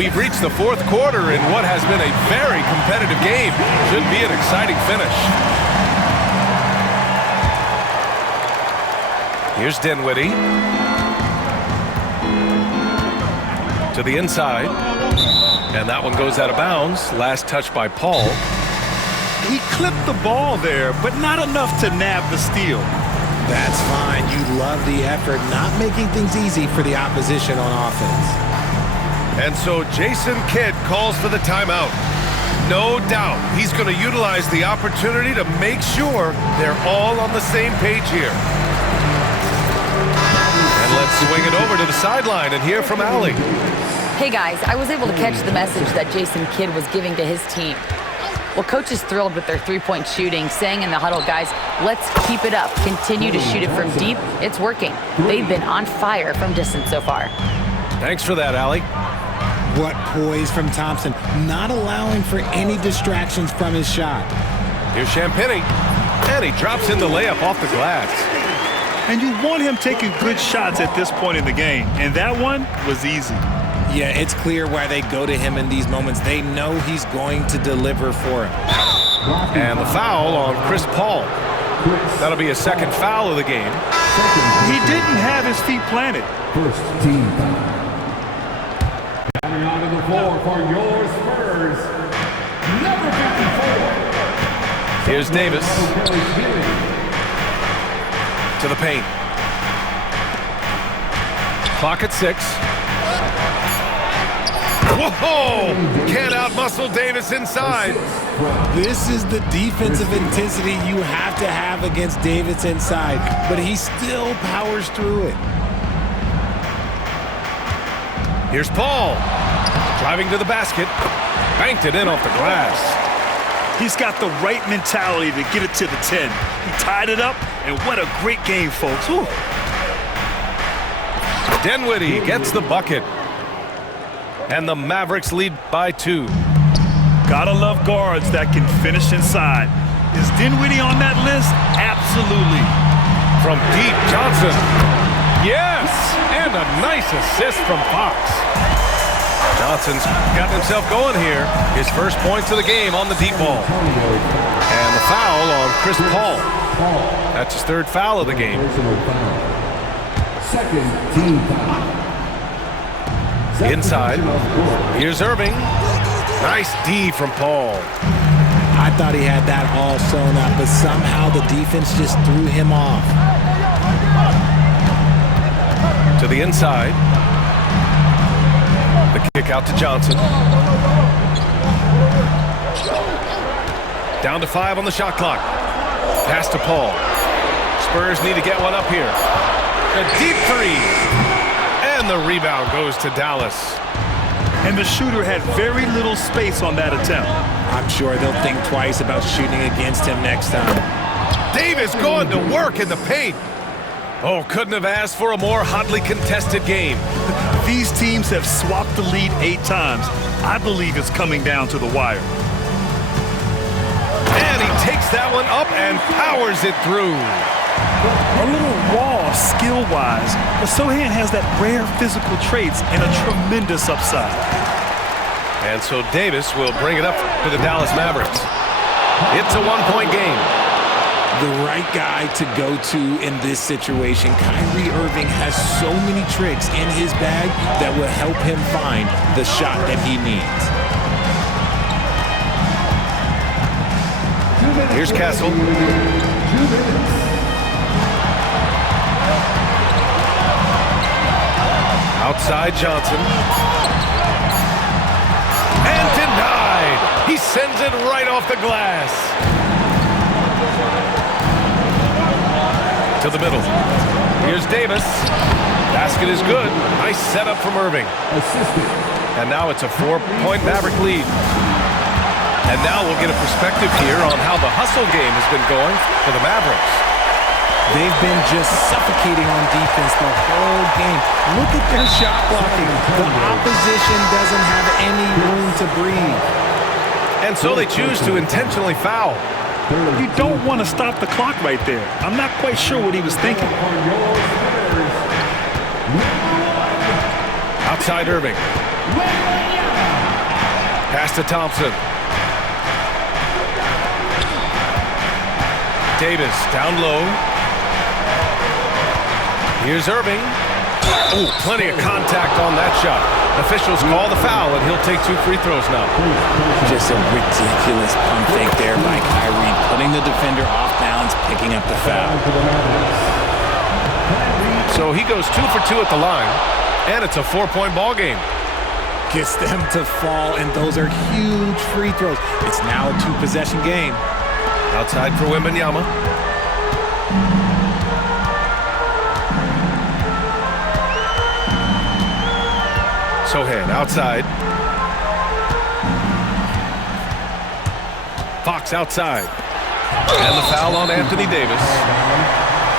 we've reached the fourth quarter in what has been a very competitive game. Should be an exciting finish. Here's Dinwiddie. To the inside. And that one goes out of bounds. Last touch by Paul. He clipped the ball there, but not enough to nab the steal. That's fine. You love the effort, not making things easy for the opposition on offense. And so Jason Kidd calls for the timeout. No doubt he's going to utilize the opportunity to make sure they're all on the same page here. And let's swing it over to the sideline and hear from Allie. Hey guys, I was able to catch the message that Jason Kidd was giving to his team. Well, coach is thrilled with their three-point shooting, saying in the huddle, guys, let's keep it up. Continue to shoot it from deep. It's working. They've been on fire from distance so far. Thanks for that, Allie. What poise from Thompson, not allowing for any distractions from his shot. Here's Champagnie, and he drops in the layup off the glass. And you want him taking good shots at this point in the game, and that one was easy. Yeah, it's clear why they go to him in these moments. They know he's going to deliver for him. And the foul on Chris Paul. That'll be a second foul of the game. He didn't have his feet planted. First team foul. Coming onto the floor for your Spurs, number 54. Here's Davis. To the paint. Clock at 6. Whoa! Can't outmuscle Davis inside. This is the defensive intensity you have to have against Davis inside, but he still powers through it. Here's Paul. Driving to the basket. Banked it in off the glass. He's got the right mentality to get it to the 10. He tied it up, and what a great game, folks. Ooh. Dinwiddie gets the bucket. And the Mavericks lead by 2. Gotta love guards that can finish inside. Is Dinwiddie on that list? Absolutely. From deep, Johnson. Yes! And a nice assist from Fox. Johnson's got himself going here. His first points of the game on the deep ball. And the foul on Chris Paul. That's his third foul of the game. Second team foul. Inside. Here's Irving. Nice D from Paul. I thought he had that all sewn up, but somehow the defense just threw him off. To the inside. The kick out to Johnson. Down to 5 on the shot clock. Pass to Paul. Spurs need to get one up here. A deep three. And the rebound goes to Dallas. And the shooter had very little space on that attempt. I'm sure they'll think twice about shooting against him next time. Davis going to work in the paint. Oh, couldn't have asked for a more hotly contested game. These teams have swapped the lead 8 times. I believe it's coming down to the wire. And he takes that one up and powers it through. A little raw skill-wise, but Sochan has that rare physical traits and a tremendous upside. And so Davis will bring it up to the Dallas Mavericks. It's a one-point game. The right guy to go to in this situation. Kyrie Irving has so many tricks in his bag that will help him find the shot that he needs. Here's Castle. 2 minutes. Outside Johnson. And denied. He sends it right off the glass. To the middle. Here's Davis. Basket is good. Nice setup from Irving. And now it's a 4-point Maverick lead. And now we'll get a perspective here on how the hustle game has been going for the Mavericks. They've been just suffocating on defense the whole game. Look at their shot blocking. The opposition doesn't have any room to breathe. And so they choose to intentionally foul. You don't want to stop the clock right there. I'm not quite sure what he was thinking. Outside Irving. Pass to Thompson. Davis down low. Here's Irving. Oh, plenty of contact on that shot. Officials call the foul, and he'll take 2 free throws now. Just a ridiculous pump fake there by Kyrie, putting the defender off balance, picking up the foul. So he goes 2 for 2 at the line, and it's a 4-point ball game. Gets them to fall, and those are huge free throws. It's now a 2-possession game. Outside for Wembanyama. Sochan outside. Fox outside. And the foul on Anthony Davis.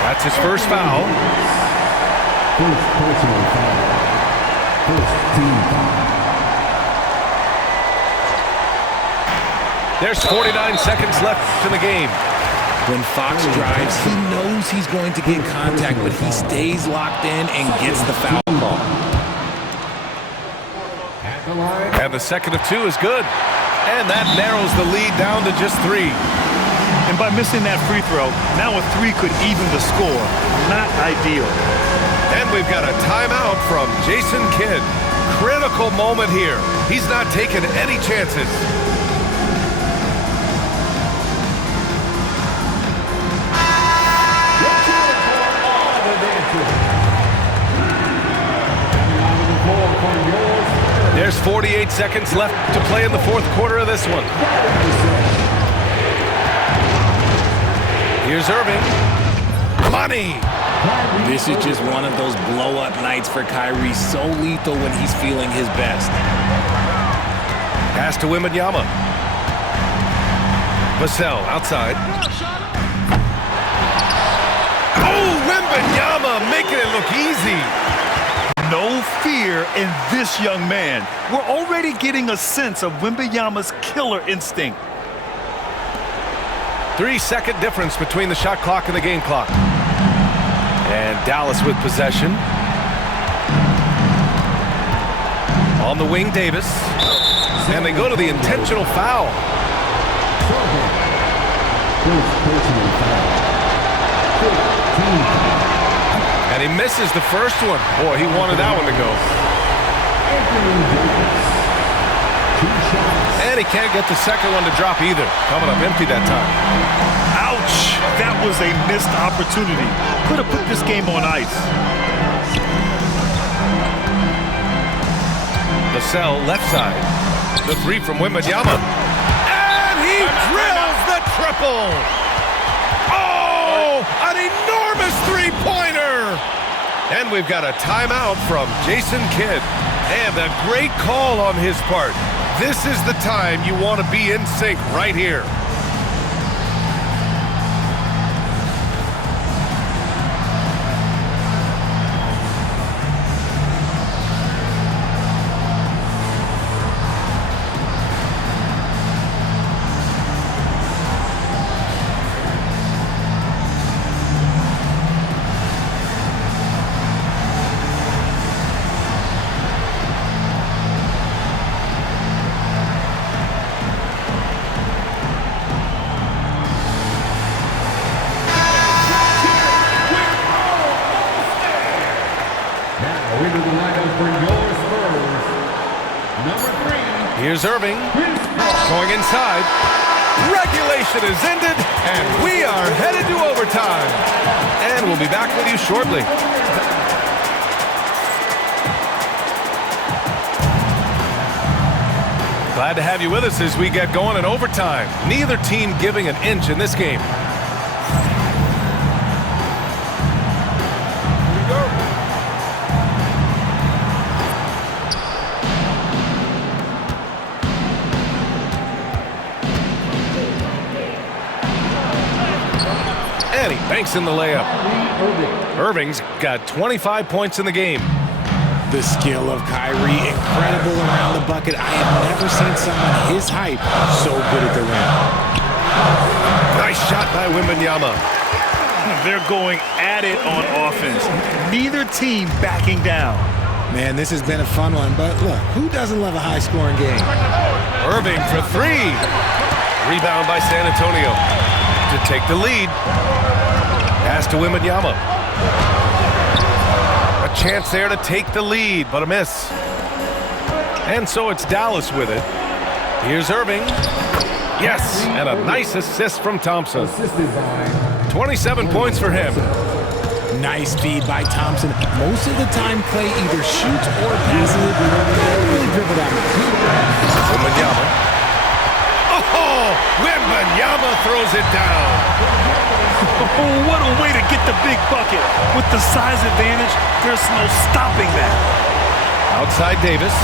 That's his first foul. First personal foul. First team foul. There's 49 seconds left in the game. When Fox drives, he knows he's going to get contact, but he stays locked in and gets the foul call. And the second of 2 is good. And that narrows the lead down to just 3. And by missing that free throw, now a 3 could even the score. Not ideal. And we've got a timeout from Jason Kidd. Critical moment here. He's not taking any chances. There's 48 seconds left to play in the 4th quarter of this one. Here's Irving. Money! This is just one of those blow-up nights for Kyrie, so lethal when he's feeling his best. Pass to Wembanyama. Vassell outside. Oh, Wembanyama making it look easy. No fear in this young man. We're already getting a sense of Wembanyama's killer instinct. 3-second difference between the shot clock and the game clock. And Dallas with possession. On the wing, Davis. And they go to the intentional foul. First personal foul. 15 foul. And he misses the first one. Boy, he wanted that one to go. And he can't get the second one to drop either. Coming up empty that time. Ouch! That was a missed opportunity. Could have put this game on ice. Vassell left side. The 3 from Wembanyama. And he drills the triple. Oh, an enormous 3-pointer. And we've got a timeout from Jason Kidd. And a great call on his part. This is the time you want to be in sync right here. Here's Irving, going inside. Regulation is ended, and we are headed to overtime. And we'll be back with you shortly. Glad to have you with us as we get going in overtime. Neither team giving an inch in this game. And he banks in the layup. Irving's got 25 points in the game. The skill of Kyrie, incredible around the bucket. I have never seen someone his height so good at the rim. Nice shot by Wembanyama. They're going at it on offense. Neither team backing down. Man, this has been a fun one, but look, who doesn't love a high-scoring game? Irving for three. Rebound by San Antonio to take the lead. Pass to Wembanyama. A chance there to take the lead, but a miss. And so it's Dallas with it. Here's Irving. Yes, and a nice assist from Thompson. 27 points for him. Nice feed by Thompson. Most of the time, Clay either shoots or passes it. Never really dribble that much. Wembanyama. Oh, Wembanyama throws it down. Oh, what a way to get the big bucket. With the size advantage, there's no stopping that. Outside Davis.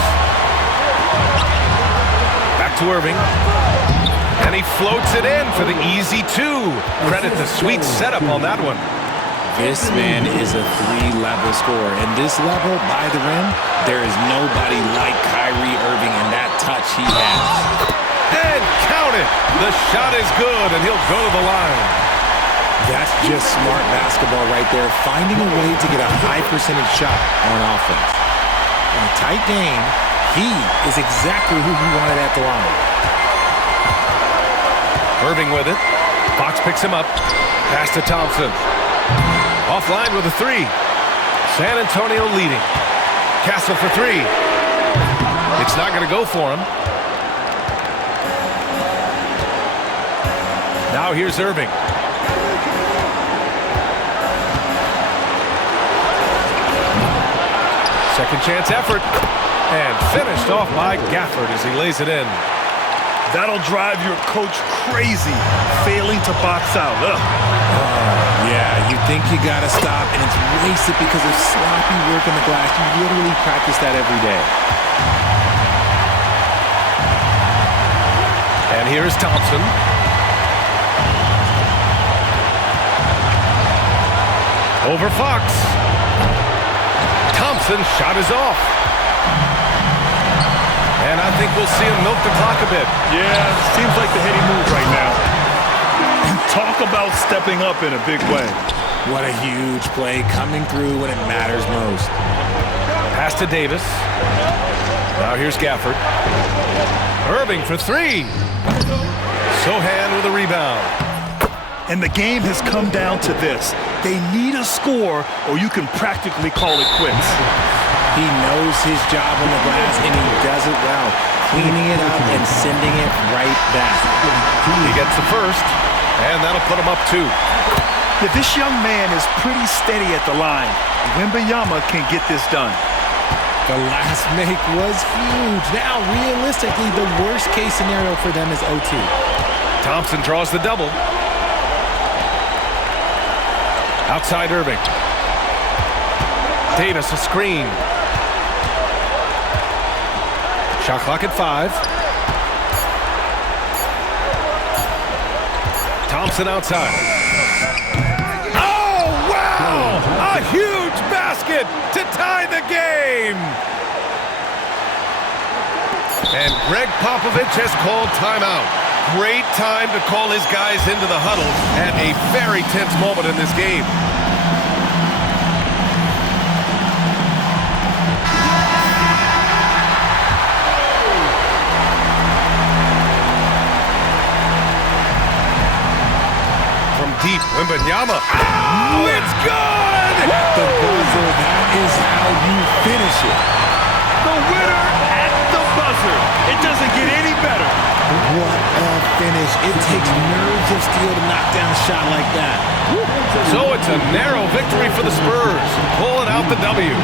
Back to Irving. And he floats it in for the easy two. Credit the sweet setup on that one. This man is a three-level scorer. And this level, by the rim, there is nobody like Kyrie Irving in that touch he has. And count it. The shot is good, and he'll go to the line. That's just smart basketball right there, finding a way to get a high percentage shot on offense. In a tight game, he is exactly who he wanted at the line. Irving with it. Fox picks him up. Pass to Thompson. Offline with a three. San Antonio leading. Castle for three. It's not going to go for him. Now here's Irving. Second chance effort. And finished off by Gafford as he lays it in. That'll drive your coach crazy, failing to box out. Yeah, you think you got to stop, and it's wasted because of sloppy work on the glass. You literally practice that every day. And here's Thompson. Over Fox. Thompson's shot is off. And I think we'll see him milk the clock a bit. Yeah, seems like the heady move right now. Talk about stepping up in a big way. What a huge play coming through when it matters most. Pass to Davis. Now here's Gafford. Irving for three. Sohan with a rebound. And the game has come down to this. They need a score or you can practically call it quits. He knows his job on the glass, and he does it well, cleaning it up and sending it right back. He gets the first, and that'll put him up two. Yeah, this young man is pretty steady at the line. Wembanyama can get this done. The last make was huge. Now, realistically, the worst-case scenario for them is OT. Thompson draws the double. Outside Irving. Davis a screen. Shot clock at 5. Thompson outside. Oh, wow! A huge basket to tie the game! And Greg Popovich has called timeout. Great time to call his guys into the huddle at a very tense moment in this game. Deep, Wembanyama. Oh, it's good! The buzzer, that is how you finish it. The winner at the buzzer. It doesn't get any better. What a finish. It takes nerves of steel to knock down a shot like that. So it's a narrow victory for the Spurs, pulling out the W.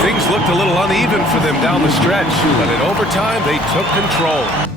Things looked a little uneven for them down the stretch, but in overtime, they took control.